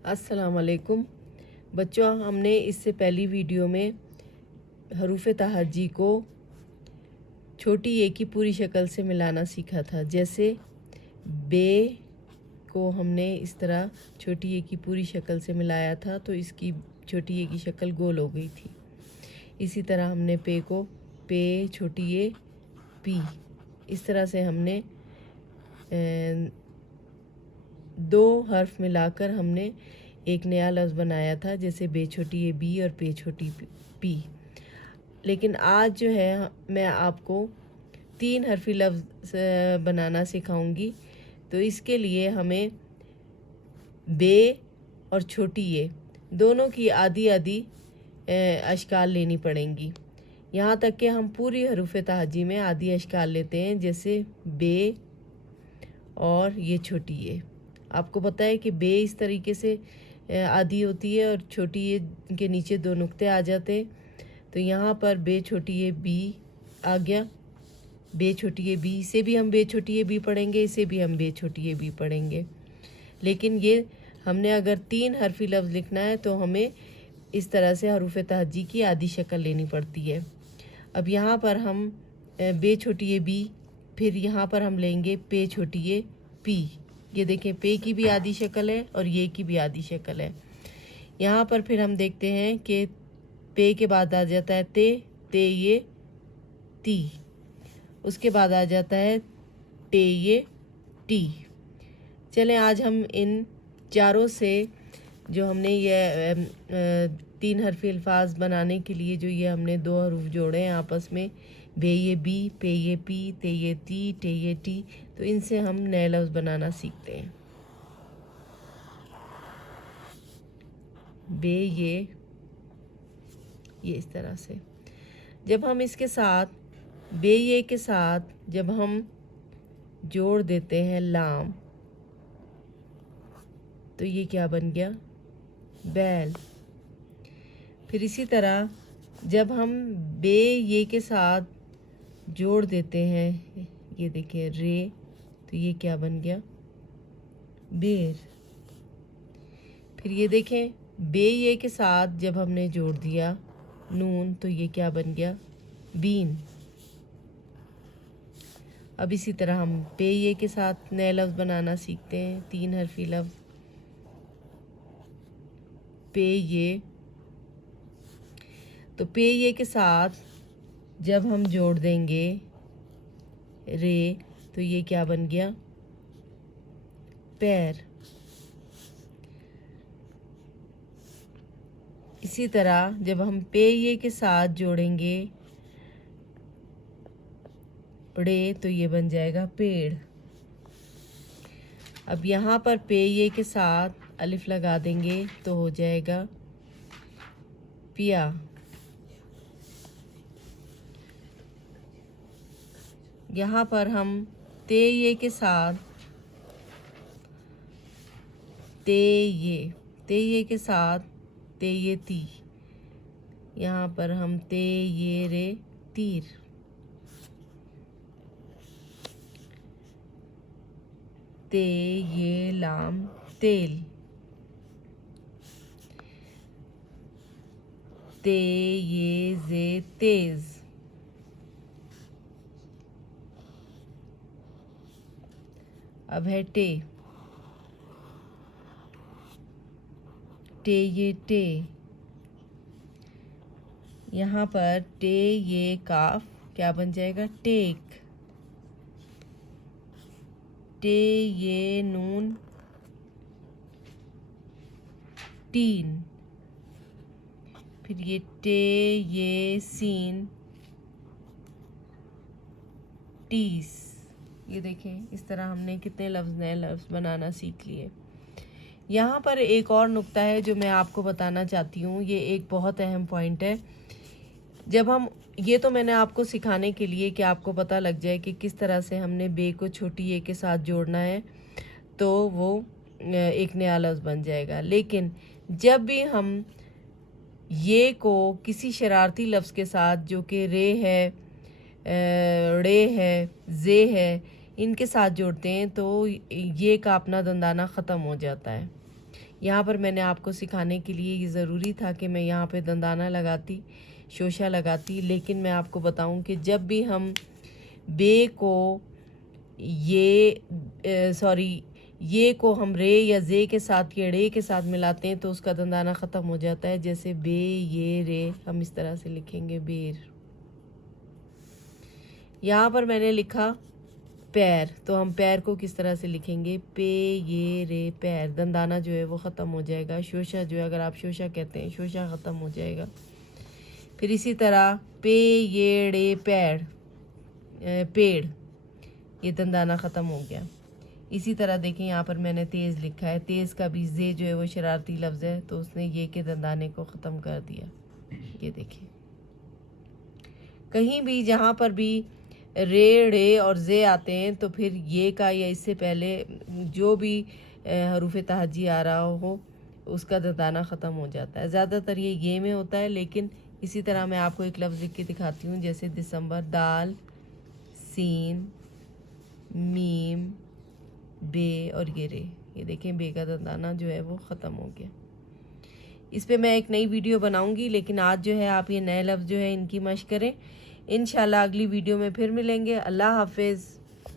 अस्सलाम वालेकुम बच्चों, हमने इससे पहली वीडियो में हरूफ तहज्जी को छोटी ए की पूरी शक्ल से मिलाना सीखा था। जैसे बे को हमने इस तरह छोटी ए की पूरी शक्ल से मिलाया था तो इसकी छोटी ए की शक्ल गोल हो गई थी। इसी तरह हमने पे को पे छोटी ए पी, इस तरह से हमने दो हर्फ मिलाकर हमने एक नया लफ्ज़ बनाया था, जैसे बे छोटी ए बी और पे छोटी पी। लेकिन आज जो है मैं आपको तीन हर्फी लफ्ज़ बनाना सिखाऊंगी। तो इसके लिए हमें बे और छोटी ए दोनों की आधी आधी अशकाल लेनी पड़ेंगी। यहाँ तक कि हम पूरी हरूफ तहज्जी में आधी अशकाल लेते हैं, जैसे बे और ये छोटी ए। आपको पता है कि बे इस तरीके से आधी होती है और छोटी ए के नीचे दो नुक्ते आ जाते हैं। तो यहाँ पर बे छोटी ए बी आ गया। बे छोटी ए बी, इसे भी हम बे छोटी ए बी पढ़ेंगे, इसे भी हम बे छोटी ए बी पढ़ेंगे। लेकिन ये हमने अगर तीन हरफी लफ्ज़ लिखना है तो हमें इस तरह से हरूफ तहज्जी की आधी शक्ल लेनी पड़ती है। अब यहाँ पर हम बे छोटी ए बी, फिर यहाँ पर हम लेंगे पे छोटी ए पी। ये देखें, पे की भी आधी शक्ल है और ये की भी आधी शक्ल है। यहाँ पर फिर हम देखते हैं कि पे के बाद आ जाता है ते ये ती, उसके बाद आ जाता है टे ये टी। चलें आज हम इन चारों से जो हमने ये तीन हरफी अल्फाज बनाने के लिए जो ये हमने दो हरूफ जोड़े हैं आपस में, बे ये बी, पे ये पी, ते ये ती, टे ये टी, तो इनसे हम नए लफ्ज़ बनाना सीखते हैं। बे ये इस तरह से जब हम इसके साथ बे ये के साथ जब हम जोड़ देते हैं लाम, तो ये क्या बन गया? बैल। फिर इसी तरह जब हम बे ये के साथ जोड़ देते हैं, ये देखिए रे, तो ये क्या बन गया? बेर। फिर ये देखें बे ये के साथ जब हमने जोड़ दिया नून, तो ये क्या बन गया? बीन। अब इसी तरह हम पे ये के साथ नए लफ्ज़ बनाना सीखते हैं, तीन हरफी लफ्ज़। पे ये, तो पे ये के साथ जब हम जोड़ देंगे रे, तो ये क्या बन गया? पैर। इसी तरह जब हम पे ये के साथ जोड़ेंगे रे, तो ये बन जाएगा पेड़। अब यहाँ पर पे ये के साथ अलिफ लगा देंगे तो हो जाएगा पिया। यहाँ पर हम ते ये के साथ ते ये के साथ ते ये ती, यहाँ पर हम ते ये रे तीर। ते ये लाम तेल। ते ये जे तेज। अब है टे ये टे। यहाँ पर टे ये काफ क्या बन जाएगा? टेक। टे ये नून टीन। फिर ये टे ये सीन टीस। ये देखें, इस तरह हमने कितने लफ्ज़ नए लफ्ज़ बनाना सीख लिए। यहाँ पर एक और नुक्ता है जो मैं आपको बताना चाहती हूँ, ये एक बहुत अहम पॉइंट है। जब हम ये तो मैंने आपको सिखाने के लिए कि आपको पता लग जाए कि किस तरह से हमने बे को छोटी ए के साथ जोड़ना है तो वो एक नया लफ्ज़ बन जाएगा। लेकिन जब भी हम ये को किसी शरारती लफ्ज़ के साथ जो कि रे है, रे है, जे है, इनके साथ जोड़ते हैं तो ये का अपना दंदाना ख़त्म हो जाता है। यहाँ पर मैंने आपको सिखाने के लिए ये ज़रूरी था कि मैं यहाँ पे दंदाना लगाती, शोशा लगाती, लेकिन मैं आपको बताऊं कि जब भी हम बे को ये को हम रे या जे के साथ या रे के साथ मिलाते हैं तो उसका दंदाना ख़त्म हो जाता है। जैसे बे ये रे हम इस तरह से लिखेंगे बेर। यहाँ पर मैंने लिखा पैर, तो हम पैर को किस तरह से लिखेंगे, पे ये रे पैर। दंदाना जो है वो ख़त्म हो जाएगा। शोशा जो है, अगर आप शोशा कहते हैं, शोशा ख़त्म हो जाएगा। फिर इसी तरह पे ये रे पैर, पेड़, ये दंदाना ख़त्म हो गया। इसी तरह देखें यहाँ पर मैंने तेज़ लिखा है, तेज़ का भी जे जो है वो शरारती लफ्ज़ है, तो उसने ये के दंदाने को ख़त्म कर दिया। ये देखें, कहीं भी जहाँ पर भी रे रे और जे आते हैं तो फिर ये का या इससे पहले जो भी हरूफ तहजी आ रहा हो उसका दंदाना ख़त्म हो जाता है। ज़्यादातर ये में होता है, लेकिन इसी तरह मैं आपको एक लफ्ज़ लिख के दिखाती हूँ। जैसे दिसंबर, दाल, सीन, मीम, बे और ये रे। ये देखें, बे का दंदाना जो है वो ख़त्म हो गया। इस पे मैं एक नई वीडियो बनाऊंगी, लेकिन आज जो है आप ये नए लफ्ज़ जो है इनकी मश्क करें। इंशाल्लाह अगली वीडियो में फिर मिलेंगे। अल्लाह हाफिज़।